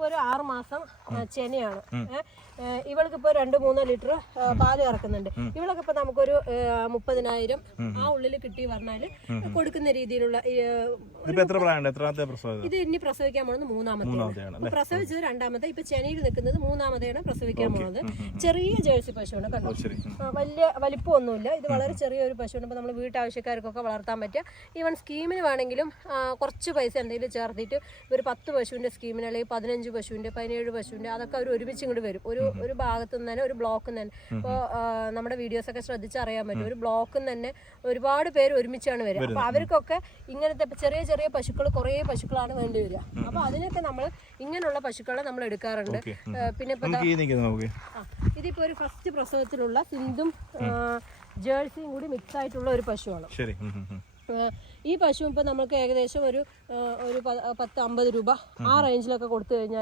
ഇതിപ്പോ ഒരു 6 മാസം ചെനയാണ്. ഇവൾക്ക് ഇപ്പൊ 2-3 ലിറ്റർ പാല് കറക്കുന്നുണ്ട്. ഇവളൊക്കെ ഇപ്പൊ നമുക്കൊരു 30,000 ആ ഉള്ളിൽ കിട്ടി പറഞ്ഞാല് കൊടുക്കുന്ന രീതിയിലുള്ള. ഇത് ഇനി പ്രസവിക്കാൻ പോകുന്നത് 3-ാമത്തെ. പ്രസവിച്ചത് 2-ാമത്തെ. ഇപ്പൊ ചെനയിൽ നിൽക്കുന്നത് 3-ാമതെയാണ് പ്രസവിക്കാൻ പോകുന്നത്. ചെറിയ ജേഴ്സി പശുവാണ്, കണ്ടോ. വലിയ വലിപ്പമൊന്നുമില്ല. ഇത് വളരെ ചെറിയൊരു പശുവാണ്. ഇപ്പൊ നമ്മൾ വീട്ടാവശ്യക്കാർക്കൊക്കെ വളർത്താൻ പറ്റുക. ഈവൻ സ്കീമിന് വേണമെങ്കിലും കുറച്ച് പൈസ എന്തെങ്കിലും ചേർത്തിട്ട് ഒരു 10 പശുവിന്റെ സ്കീമിന് അല്ലെങ്കിൽ 15 പശുവിന്റെ 17 പശുവിന്റെ അതൊക്കെ അവർ ഒരുമിച്ച് ഇങ്ങോട്ട് വരും. ഒരു ഭാഗത്തു നിന്ന് തന്നെ, ഒരു ബ്ലോക്കിൽ നിന്ന് തന്നെ. ഇപ്പോൾ നമ്മുടെ വീഡിയോസ് ഒക്കെ ശ്രദ്ധിച്ചറിയാൻ പറ്റും. ഒരു ബ്ലോക്കിൽ നിന്ന് തന്നെ ഒരുപാട് പേര് ഒരുമിച്ചാണ് വരിക. അപ്പൊ അവർക്കൊക്കെ ഇങ്ങനത്തെ ചെറിയ ചെറിയ പശുക്കൾ, കുറേ പശുക്കളാണ് വേണ്ടി വരിക. അപ്പൊ അതിനൊക്കെ നമ്മൾ ഇങ്ങനെയുള്ള പശുക്കളെ നമ്മൾ എടുക്കാറുണ്ട്. പിന്നെ ഇതിപ്പോ ഒരു ഫസ്റ്റ് പ്രസവത്തിലുള്ള സിന്ധും ജേഴ്സിയും കൂടി മിക്സ് ആയിട്ടുള്ള ഒരു പശുവാണ്. ഈ പശു ഇപ്പൊ നമുക്ക് ഏകദേശം ഒരു 10-50 രൂപ ആ റേഞ്ചിലൊക്കെ കൊടുത്തു കഴിഞ്ഞാൽ